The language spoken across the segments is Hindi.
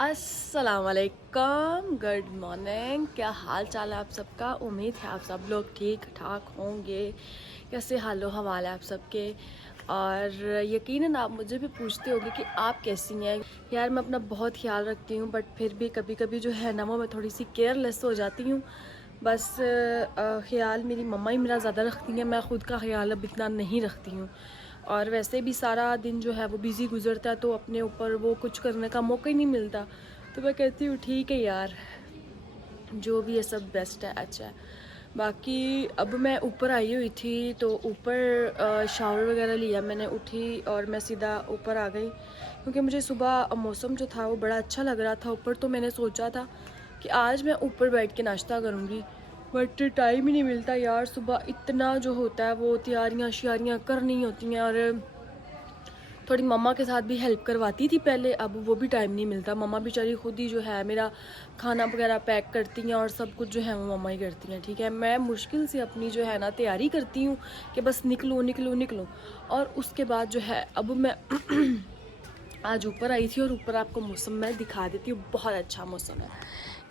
अस्सलामुअलैकुम, गुड मॉर्निंग। क्या हाल चाल है आप सबका? उम्मीद है आप सब लोग ठीक ठाक होंगे। कैसे हालो हवाल है आप सबके? और यकीनन आप मुझे भी पूछते होंगे कि आप कैसी हैं। यार मैं अपना बहुत ख्याल रखती हूँ, बट फिर भी कभी कभी जो है ना वो मैं थोड़ी सी केयरलेस हो जाती हूँ। बस ख्याल मेरी मम्मा ही मेरा ज़्यादा रखती हैं, मैं ख़ुद का ख्याल अब इतना नहीं रखती हूँ। और वैसे भी सारा दिन जो है वो बिज़ी गुजरता है, तो अपने ऊपर वो कुछ करने का मौका ही नहीं मिलता। तो मैं कहती हूँ ठीक है यार, जो भी है सब बेस्ट है, अच्छा है। बाकी अब मैं ऊपर आई हुई थी, तो ऊपर शावर वगैरह लिया मैंने, उठी और मैं सीधा ऊपर आ गई, क्योंकि मुझे सुबह मौसम जो था वो बड़ा अच्छा लग रहा था ऊपर। तो मैंने सोचा था कि आज मैं ऊपर बैठ के नाश्ता करूँगी, बट टाइम ही नहीं मिलता यार। सुबह इतना जो होता है वो तैयारियाँ श्यारियाँ करनी होती हैं, और थोड़ी मम्मा के साथ भी हेल्प करवाती थी पहले, अब वो भी टाइम नहीं मिलता। मम्मा बेचारी खुद ही जो है मेरा खाना वगैरह पैक करती हैं, और सब कुछ जो है वो मम्मा ही करती हैं, ठीक है। मैं मुश्किल से अपनी जो है ना तैयारी करती हूँ कि बस निकलूँ निकलूँ निकलूँ। और उसके बाद जो है अब मैं आज ऊपर आई थी, और ऊपर आपको मौसम मैं दिखा देती हूँ, बहुत अच्छा मौसम है।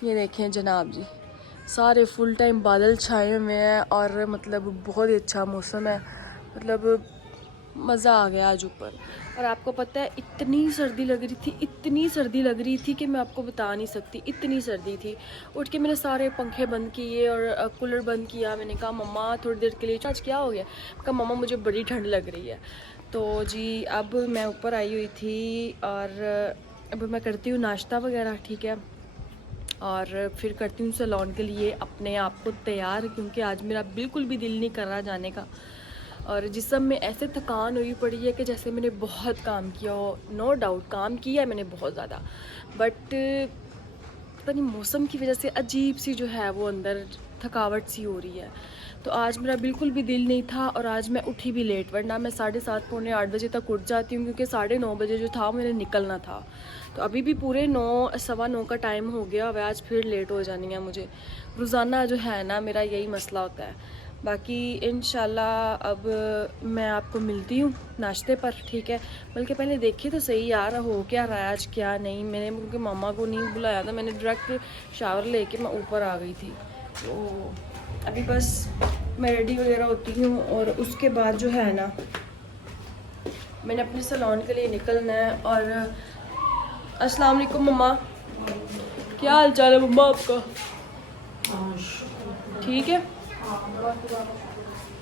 ये देखें जनाब जी, सारे फुल टाइम बादल छाए हुए हैं, और मतलब बहुत ही अच्छा मौसम है। मतलब मज़ा आ गया आज ऊपर। और आपको पता है इतनी सर्दी लग रही थी, इतनी सर्दी लग रही थी कि मैं आपको बता नहीं सकती, इतनी सर्दी थी। उठ के मैंने सारे पंखे बंद किए और कूलर बंद किया। मैंने कहा मम्मा थोड़ी देर के लिए, आज क्या हो गया? कहा मम्मा मुझे बड़ी ठंड लग रही है। तो जी अब मैं ऊपर आई हुई थी, और अब मैं करती हूँ नाश्ता वगैरह, ठीक है। और फिर करती हूँ सैलून के लिए अपने आप को तैयार, क्योंकि आज मेरा बिल्कुल भी दिल नहीं कर रहा जाने का। और जिस्म में ऐसे थकान हुई पड़ी है कि जैसे मैंने बहुत काम किया हो। नो डाउट काम किया है मैंने बहुत ज़्यादा, बट पता नहीं मौसम की वजह से अजीब सी जो है वो अंदर थकावट सी हो रही है। तो आज मेरा बिल्कुल भी दिल नहीं था, और आज मैं उठी भी लेट, वरना मैं 7:30 पौने 8 बजे तक उठ जाती हूँ, क्योंकि 9:30 बजे जो था मैंने निकलना था। तो अभी भी पूरे 9 सवा 9 का टाइम हो गया, अब आज फिर लेट हो जानी है मुझे। रोज़ाना जो है ना मेरा यही मसला होता है। बाकी इंशाल्लाह अब मैं आपको मिलती हूँ नाश्ते पर, ठीक है। बल्कि पहले देखिए तो सही यार हो क्या रहा है आज क्या नहीं। मैंने क्योंकि मामा को नहीं बुलाया था, मैंने डायरेक्ट शावर लेके मैं ऊपर आ गई थी। तो अभी बस मैं रेडी वगैरह होती हूँ, और उसके बाद जो है ना मैंने अपने सैलून के लिए निकलना है। और अस्सलाम वालेकुम मम्मा, क्या हाल चाल है मम्मा आपका? ठीक है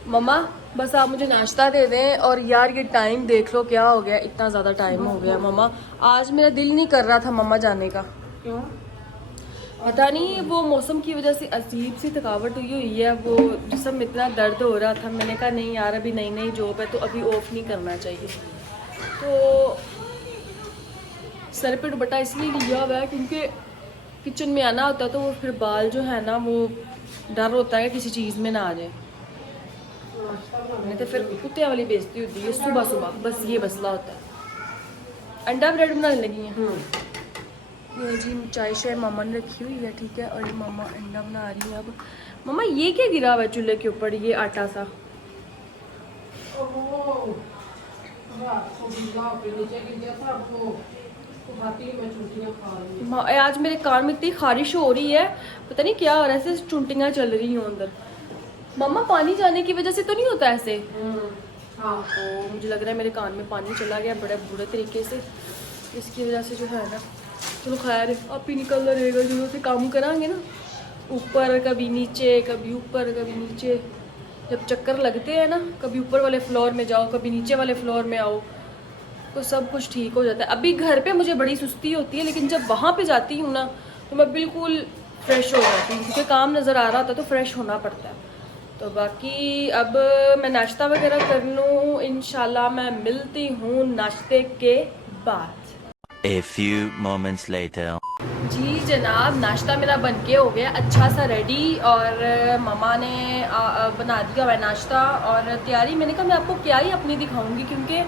मम्मा, बस आप मुझे नाश्ता दे दें। और यार ये टाइम देख लो क्या हो गया, इतना ज़्यादा टाइम हो गया मम्मा। आज मेरा दिल नहीं कर रहा था मम्मा जाने का। क्यों? पता नहीं वो मौसम की वजह से अजीब सी थकावट हुई है, वो जिसम में इतना दर्द हो रहा था। मैंने कहा नहीं यार अभी नई नई जॉब है, तो अभी ऑफ नहीं करना चाहिए। तो सर पे दुपट्टा इसलिए लिया हुआ है क्योंकि किचन में आना होता है, तो वो फिर बाल जो है ना वो डर होता है किसी चीज़ में ना आ जाए, नहीं तो फिर कुत्तियाँ वाली बेइज्जती होती है सुबह सुबह। बस ये मसला होता है। अंडा ब्रेड बनाने लगी हैं। ये जी चाय शाय मामा ने रखी हुई है, ठीक है। और ये मामा अंडा बना रही है। अब मामा ये क्या गिरा हुआ है चूल्हे के ऊपर, ये आटा सा? आज मेरे कान में इतनी खारिश हो रही है, पता नहीं क्या हो रहा है, ऐसे चुंटियाँ चल रही हैं अंदर। मम्मा पानी जाने की वजह से तो नहीं होता ऐसे? हाँ, तो मुझे लग रहा है मेरे कान में पानी चला गया बड़े बुरे तरीके से, इसकी वजह से जो है ना। चलो खैर आप ही निकलना रहेगा, जो से काम कराएंगे ना, ऊपर कभी नीचे कभी ऊपर कभी नीचे। जब चक्कर लगते हैं ना, कभी ऊपर वाले फ्लोर में जाओ कभी नीचे वाले फ्लोर में आओ, तो सब कुछ ठीक हो जाता है। अभी घर पे मुझे बड़ी सुस्ती होती है, लेकिन जब वहाँ पे जाती हूँ ना तो मैं बिल्कुल फ्रेश हो जाती हूँ, क्योंकि काम नज़र आ रहा था तो फ्रेश होना पड़ता है। तो बाकी अब मैं नाश्ता वगैरह कर लूँ, इंशाल्लाह मैं मिलती हूँ नाश्ते के बाद। A few moments later. जी जनाब, नाश्ता मेरा बन के हो गया अच्छा सा रेडी, और मम्मा ने बना दिया हुआ है नाश्ता। और तैयारी मैंने कहा मैं आपको क्या ही अपनी दिखाऊंगी, क्योंकि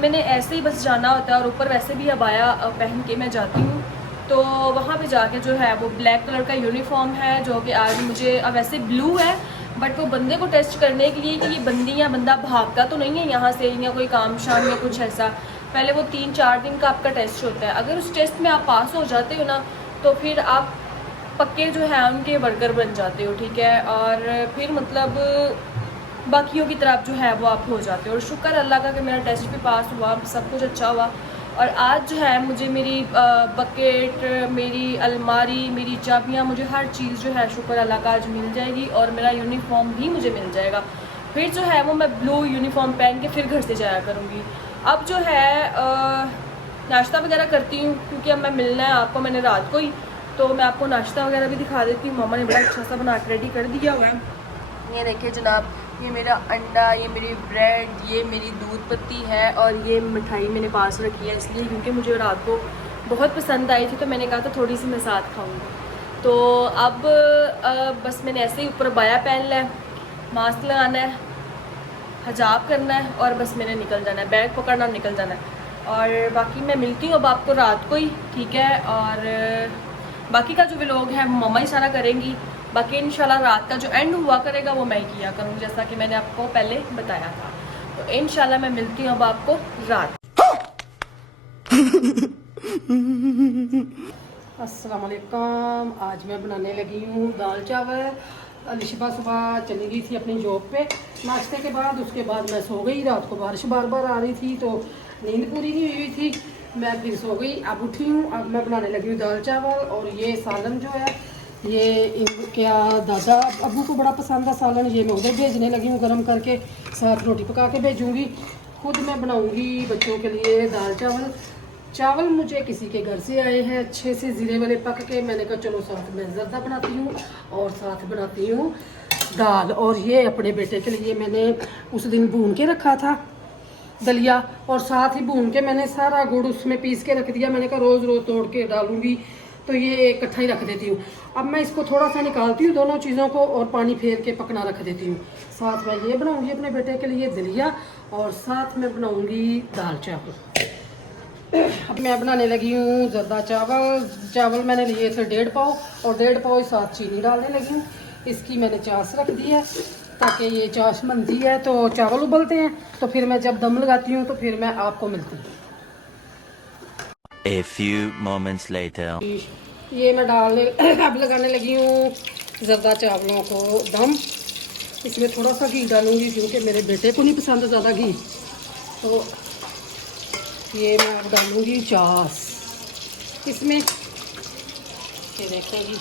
मैंने ऐसे ही बस जाना होता है, और ऊपर वैसे भी अबाया पहन के मैं जाती हूँ। तो वहाँ पे जाके जो है वो ब्लैक कलर का यूनिफॉर्म है, जो कि आज मुझे वैसे ब्लू है, बट वो बंदे को टेस्ट करने के लिए कि ये बंदी या बंदा भागता तो नहीं है यहाँ से, या कोई काम शाम या कुछ ऐसा। पहले वो 3-4 दिन का आपका टेस्ट होता है। अगर उस टेस्ट में आप पास हो जाते हो ना तो फिर आप पक्के जो है उनके वर्कर बन जाते हो, ठीक है। और फिर मतलब बाकियों की तरफ जो है वो आप हो जाते हो। और शुक्र अल्लाह का कि मेरा टेस्ट भी पास हुआ, सब कुछ अच्छा हुआ। और आज जो है मुझे मेरी बकेट, मेरी अलमारी, मेरी चाबियाँ, मुझे हर चीज़ जो है शुक्र अल्लाह का आज मिल जाएगी। और मेरा यूनिफॉर्म भी मुझे मिल जाएगा। फिर जो है वो मैं ब्लू यूनिफॉर्म पहन के फिर घर से जाया करूँगी। अब जो है नाश्ता वगैरह करती हूँ, क्योंकि अब मैं मिलना है आपको, मैंने रात को ही, तो मैं आपको नाश्ता वगैरह भी दिखा देती हूँ। मामा ने बड़ा अच्छा सा बना के रेडी कर दिया हुआ है। ये देखिए जनाब, ये मेरा अंडा, ये मेरी ब्रेड, ये मेरी दूध पत्ती है, और ये मिठाई मैंने पास रखी है इसलिए क्योंकि मुझे रात को बहुत पसंद आई थी, तो मैंने कहा था थोड़ी सी मैं साथ खाऊंगी। तो अब बस मैंने ऐसे ही ऊपर बाया पहन लिया है, मास्क लगाना है, हिजाब करना है, और बस मैंने निकल जाना है, बैग पकड़ना और निकल जाना है। और बाकी मैं मिलती हूँ अब आपको रात को ही, ठीक है। और बाकी का जो व्लॉग है वो मम्मा ही सारा करेंगी। बाकी इंशाल्लाह रात का जो एंड हुआ करेगा वो मैं ही किया करूँगी, जैसा कि मैंने आपको पहले बताया था। तो इंशाल्लाह मैं मिलती हूँ अब आपको रात। अस्सलाम वालेकुम। आज मैं बनाने लगी हूँ दाल चावल। अलिशबा सुबह चली गई थी अपनी जॉब पे नाश्ते के बाद, उसके बाद मैं सो गई। रात को बारिश बार बार आ रही थी तो नींद पूरी नहीं हुई थी, मैं फिर सो गई। अब उठी हूँ, अब मैं बनाने लगी हूँ दाल चावल। और ये सालन जो है ये क्या दादा अबू को बड़ा पसंद है सालन, ये मैं उधर भेजने लगी हूँ गर्म करके, साथ रोटी पका के भेजूँगी। खुद मैं बनाऊँगी बच्चों के लिए दाल चावल। चावल मुझे किसी के घर से आए हैं अच्छे से ज़ीरे वाले पक के, मैंने कहा चलो साथ में ज़र्दा बनाती हूँ और साथ बनाती हूँ दाल। और ये अपने बेटे के लिए मैंने उस दिन भून के रखा था दलिया, और साथ ही भून के मैंने सारा गुड़ उसमें पीस के रख दिया। मैंने कहा रोज़ रोज़ तोड़ के डालूंगी तो ये इकट्ठा ही रख देती हूँ। अब मैं इसको थोड़ा सा निकालती हूँ दोनों चीज़ों को, और पानी फेर के पकना रख देती हूँ। साथ में ये बनाऊँगी अपने बेटे के लिए दलिया, और साथ में बनाऊँगी दाल चावल। अब मैं बनाने लगी हूँ ज़र्दा चावल। चावल मैंने लिए थे 1.5 पाव, और 1.5 पाव साथ चीनी डालने लगी हूँ। इसकी मैंने चाश रख दी है ताकि ये चाश बनती है तो चावल उबलते हैं, तो फिर मैं जब दम लगाती हूँ तो फिर मैं आपको मिलती हूँ। A few moments later. ये मैं डालने अब लगाने लगी हूँ ज़र्दा चावलों को दम। इसमें थोड़ा सा घी डालूँगी क्योंकि मेरे बेटे को नहीं पसंद ज़्यादा घी। तो ये मैं अब डालूँगी चाश इसमें। ये देखिए जी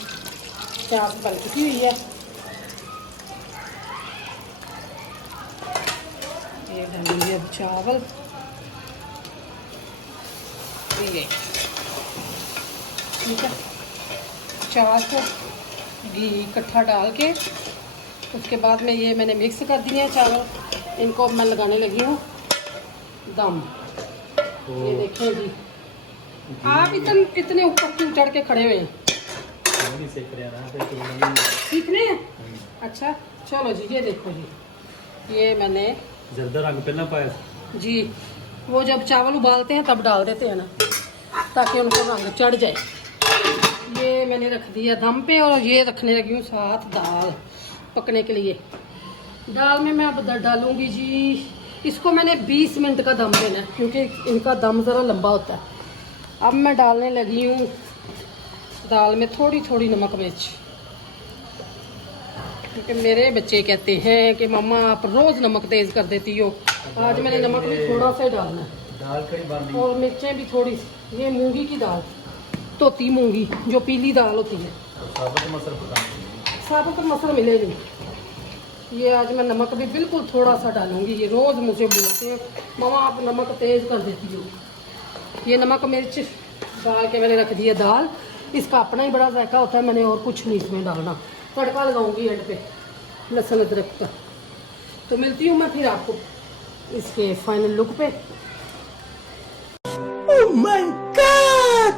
चाश बन चुकी हुई है। ये डालूँगी अब चावल। ये ठीक है, चाश घी इकट्ठा डाल के उसके बाद में ये मैंने मिक्स कर दिए हैं चावल। इनको मैं लगाने लगी हूँ दम। ये देखें जी, आप इतने ऊपर क्यों चढ़ के खड़े हुए हैं? सीखने हैं? अच्छा चलो जी। ये देखो जी, ये मैंने ज़र्दा रंग पहला पाया जी, वो जब चावल उबालते हैं तब डाल देते हैं ना ताकि उनको रंग चढ़ जाए। ये मैंने रख दिया दम पे, और ये रखने लगी हूँ साथ दाल पकने के लिए। दाल में मैं अब डालूँगी जी, इसको मैंने 20 मिनट का दम देना है क्योंकि इनका दम ज़रा लंबा होता है। अब मैं डालने लगी हूँ दाल में थोड़ी थोड़ी नमक मिर्च, क्योंकि मेरे बच्चे कहते हैं कि मम्मा आप रोज़ नमक तेज़ कर देती हो। आज मैंने नमक भी थोड़ा सा ही डालना है, और मिर्चें भी थोड़ी सी। ये मूंगी की दाल, धोती मूंगी जो पीली दाल होती है, साबुत मसर मिले नहीं। ये आज मैं नमक भी बिल्कुल थोड़ा सा डालूंगी। ये रोज़ मुझे बोलते हैं मामा आप नमक तेज़ कर देती हो। ये नमक मिर्च डाल के मैंने रख दिया दाल। इसका अपना ही बड़ा जायका होता है, मैंने और कुछ नहीं इसमें डालना। तड़का लगाऊंगी एंड पे लहसुन अदरक का। तो मिलती हूँ मैं फिर आपको इसके फाइनल लुक पे। Oh my God!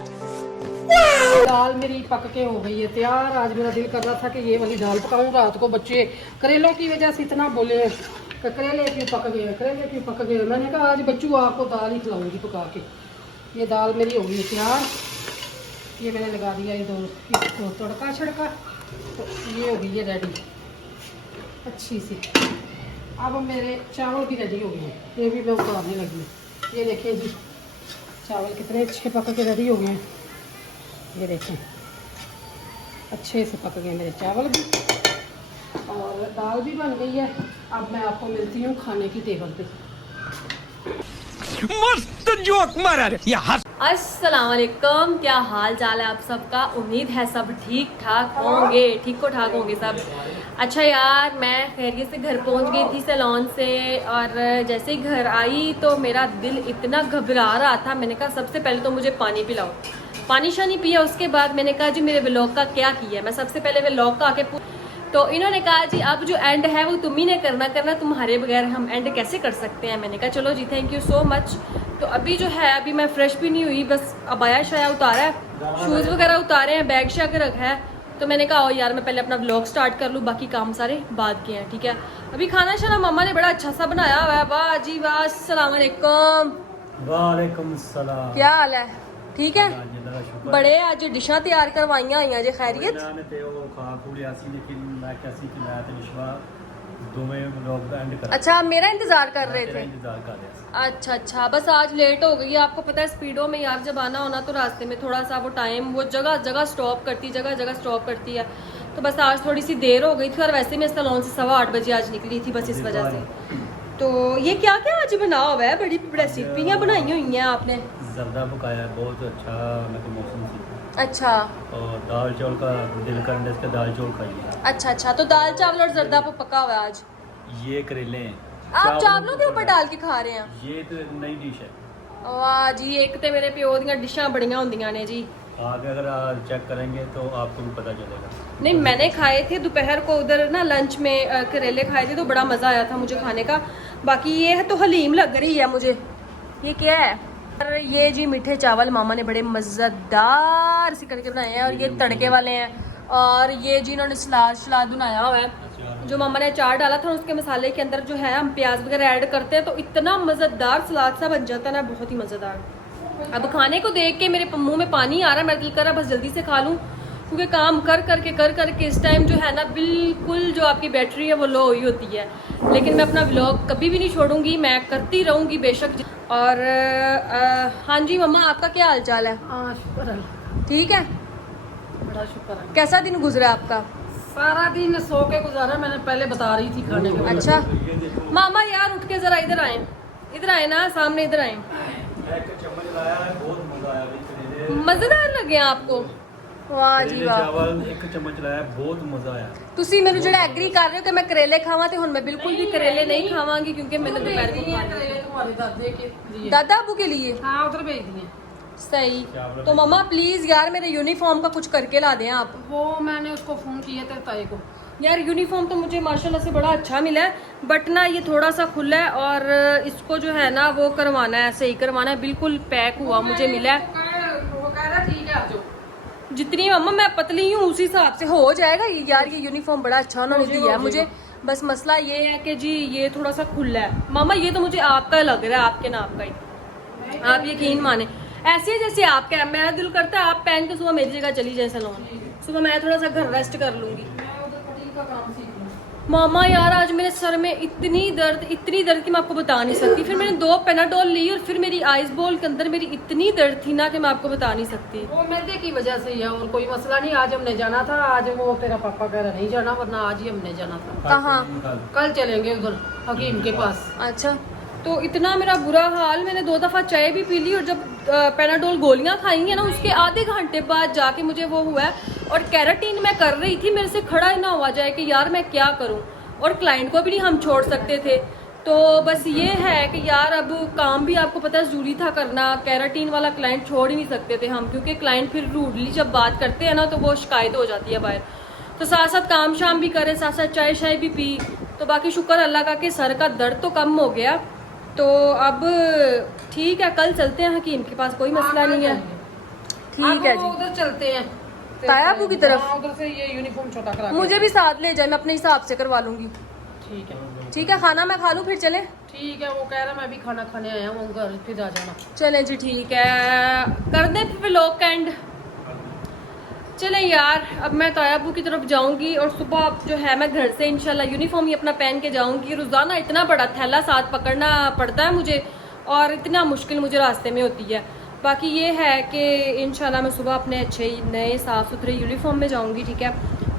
दाल मेरी पक के हो गई है तैयार। आज मेरा दिल कर रहा था कि ये वाली दाल पकाऊं। रात को बच्चे करेलों की वजह से इतना बोले कि करेले क्यों पक गए, करेले क्यों पक गए। मैंने कहा आज बच्चों आपको दाल ही खिलाऊंगी पका के। ये दाल मेरी हो गई है तैयार। ये मैंने लगा दिया ये दो तड़का छड़का, तो ये हो गई है रेडी अच्छी सी। अब मेरे चावल भी रेडी हो गए हैं, ये भी मैं उतारने लगी हूँ। ये देखिए जी चावल कितने अच्छे पक के रेडी हो गए हैं, ये देखें अच्छे से पक गए मेरे चावल भी और दाल भी बन गई है। अब मैं आपको मिलती हूँ खाने की टेबल पे। मस्त जोक मारा रे या हंस। अस्सलाम वालेकुम, क्या हाल चाल है आप सबका। उम्मीद है सब ठीक ठाक होंगे, ठीक को ठाक होंगे सब। अच्छा यार, मैं खैरियत से घर पहुंच गई थी सैलून से और जैसे ही घर आई तो मेरा दिल इतना घबरा रहा था। मैंने कहा सबसे पहले तो मुझे पानी पिलाओ। पानी शानी पिया, उसके बाद मैंने कहा जी मेरे व्लॉग का क्या किया। मैं सबसे पहले व्लॉग का आके तो इन्होंने कहा जी अब जो एंड है वो तुम ही ने करना, तुम्हारे बगैर हम एंड कैसे कर सकते हैं। मैंने कहा चलो जी थैंक यू सो मच। तो अभी जो है अभी मैं फ्रेश भी नहीं हुई, बस अबाया शाया उतारा है, शूज़ वगैरह उतारे हैं, बैग शैग रखा है। तो मैंने कहा ओ यार मैं पहले अपना व्लॉग स्टार्ट कर लूँ, बाकी काम सारे बाद के हैं। ठीक है, अभी खाना शाना मम्मा ने बड़ा अच्छा सा बनाया हुआ है। वाह जी वाह, अस्सलाम वालेकुम। वालेकुम सलाम। क्या हाल है, ठीक है। बड़े आज डिशा तैयार करवाइया हुई जी, खैरियत। अच्छा मेरा इंतजार कर रहे थे। अच्छा अच्छा, बस आज लेट हो गई। आपको पता है स्पीडो में यार जब आना होना तो रास्ते में थोड़ा सा वो टाइम वो जगह जगह स्टॉप करती है। तो बस आज थोड़ी सी देर हो गई थी और वैसे मैं सैलून से 8:15 बजे आज निकली थी, बस इस वजह से। तो ये क्या क्या आज बना हुआ है, बड़ी रेसिपियाँ बनाई हुई हैं आपने। जर्दा पकाया है, बहुत अच्छा मतलब मौसम थी। अच्छा, और दाल चावल का दिल करने इसके दाल चावल खाइए। अच्छा अच्छा, तो दाल चावल और जर्दा पका हुआ है आज। ये करेले हैं, आप चावलों के ऊपर डाल के खा रहे हैं। ये तो नई डिश है। वाह जी, एक तो मेरे प्यो दी डिशां बड़ियां होंदियां ने जी। आगे अगर आप चेक करेंगे तो आपको भी पता चलेगा। नहीं मैंने खाए थे दोपहर को उधर ना लंच में करेले खाए थे तो बड़ा मज़ा आया था मुझे खाने का। बाकी ये है तो हलीम लग रही है मुझे। ये क्या है? और ये जी मीठे चावल मामा ने बड़े मज़ेदार से करके बनाए हैं और ये तड़के वाले हैं। और ये जी इन्होंने सलाद बनाया हुआ है, जो मामा ने अचार डाला था उसके मसाले के अंदर जो है हम प्याज वगैरह ऐड करते हैं तो इतना मज़ेदार सलाद सा बन जाता है ना, बहुत ही मज़ेदार। अब खाने को देख के मेरे मुंह में पानी आ रहा है, मेरा दिल कर रहा है बस जल्दी से खा लूँ, क्योंकि काम कर करके इस टाइम जो है ना बिल्कुल जो आपकी बैटरी है वो लो हुई होती है। लेकिन मैं अपना व्लॉग कभी भी नहीं छोड़ूंगी, मैं करती रहूँगी बेशक। और हाँ जी मम्मा, आपका क्या हाल चाल है? हाँ शुक्र है, ठीक है, बड़ा शुक्र है। कैसा दिन गुजरा आपका? सारा दिन सो के गुजारा, मैंने पहले बता रही थी खाने के बाद। अच्छा मामा यार उठ के जरा इधर आए ना, सामने इधर आए। मजेदार लगे आपको? वाह जी वाह, चावल एक चम्मच लाया, बहुत मजा आया। ਤੁਸੀਂ ਮੈਨੂੰ ਜਿਹੜਾ ਐਗਰੀ ਕਰ ਰਹੇ ਹੋ ਕਿ ਮੈਂ ਕਰੇਲੇ ਖਾਵਾਂ ਤੇ ਹੁਣ मैं बिल्कुल भी करेले नहीं खावांगी क्योंकि मैंने दोपहर को खाने करेले तुम्हारे दादे के लिए, दादा अबू के लिए। हाँ उधर भेज दिए। सही, तो मम्मा प्लीज यार मेरे यूनिफॉर्म का कुछ करके ला दें आप। वो मैंने उसको फोन किया था ताई को। यार यूनिफॉर्म तो मुझे माशाल्लाह से बड़ा अच्छा मिला है, बट ना ये थोड़ा सा खुला है और इसको जो है ना वो करवाना है, सही करवाना है। बिल्कुल पैक हुआ मुझे मिला है। वो कह रहा ठीक है आ जाओ। जितनी मम्मा मैं पतली हूँ उसी हिसाब से हो जाएगा यार। ये यूनिफॉर्म बड़ा अच्छा उन्होंने दिया है मुझे, बस मसला ये है कि जी ये थोड़ा सा खुला है। मामा ये तो मुझे आपका लग रहा है, आपके नाप का ही, आप यकीन माने ऐसे जैसे आपका है। मेरा दिल करता है आप पहन के सुबह मेरी जगह चली जाए सैलून, सुबह मैं थोड़ा सा घर रेस्ट कर लूंगी। का काम सीख लूं। मामा यार आज मेरे सर में इतनी दर्द कि मैं आपको बता नहीं सकती। फिर मैंने 2 पेनाडोल ली और फिर मेरी आइस बॉल के अंदर मेरी इतनी दर्द थी ना कि मैं आपको बता नहीं सकती। वो मैदे की वजह से ही है और कोई मसला नहीं। आज हमने जाना था, आज वो तेरा पापा कह रहा नहीं जाना, वरना आज ही हमने जाना था। कहाँ? कल चलेंगे उधर हकीम के पास। अच्छा, तो इतना मेरा बुरा हाल, मैंने 2 दफ़ा चाय भी पी ली और जब पेनाडोल गोलियां खाई हैं ना उसके आधे घंटे बाद जाके मुझे वो हुआ है। और कैराटीन मैं कर रही थी, मेरे से खड़ा ही ना हुआ जाए कि यार मैं क्या करूं, और क्लाइंट को भी नहीं हम छोड़ सकते थे। तो बस ये है कि यार अब काम भी आपको पता है ज़रूरी था करना, कैराटीन वाला क्लाइंट छोड़ ही नहीं सकते थे हम, क्योंकि क्लाइंट फिर रूडली जब बात करते हैं ना तो वो शिकायत हो जाती है बाहर। तो साथ साथ काम शाम भी करे, साथ साथ चाय शाय भी पी। तो बाकी शुक्र अल्लाह का कि सर का दर्द तो कम हो गया। तो अब ठीक है, कल चलते हैं हकीम के पास, कोई मसला नहीं है। ठीक है जी, उधर चलते हैं तायाबू की तरफ। उधर से ये यूनिफॉर्म छोटा करा मुझे भी साथ ले जाए, मैं अपने हिसाब से करवा लूंगी। ठीक है ठीक है, खाना मैं खा लूँ फिर चले। ठीक है, वो कह रहा मैं भी खाना खाने आया हूँ घर, फिर आ जाना। चलें जी ठीक है, कर दें फिर व्लॉग का एंड। चलें यार, अब मैं तायाबू की तरफ जाऊंगी और सुबह जो है मैं घर से इंशाल्लाह यूनिफॉर्म ही अपना पहन के जाऊंगी। रोज़ाना इतना बड़ा थैला साथ पकड़ना पड़ता है मुझे और इतना मुश्किल मुझे रास्ते में होती है। बाकी ये है कि इंशाल्लाह मैं सुबह अपने अच्छे नए साफ़ सुथरे यूनिफॉर्म में जाऊंगी, ठीक है।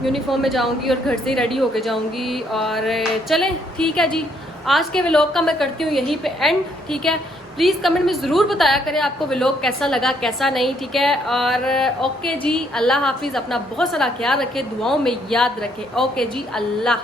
यूनिफॉर्म में जाऊंगी और घर से ही रेडी होके जाऊंगी। और चलें, ठीक है जी, आज के व्लॉग का मैं करती हूँ यहीं पे एंड, ठीक है। प्लीज़ कमेंट में ज़रूर बताया करें आपको व्लॉग कैसा लगा, कैसा नहीं, ठीक है। और ओके जी, अल्लाह हाफिज़, अपना बहुत सारा ख्याल रखें, दुआओं में याद रखें। ओके जी, अल्लाह।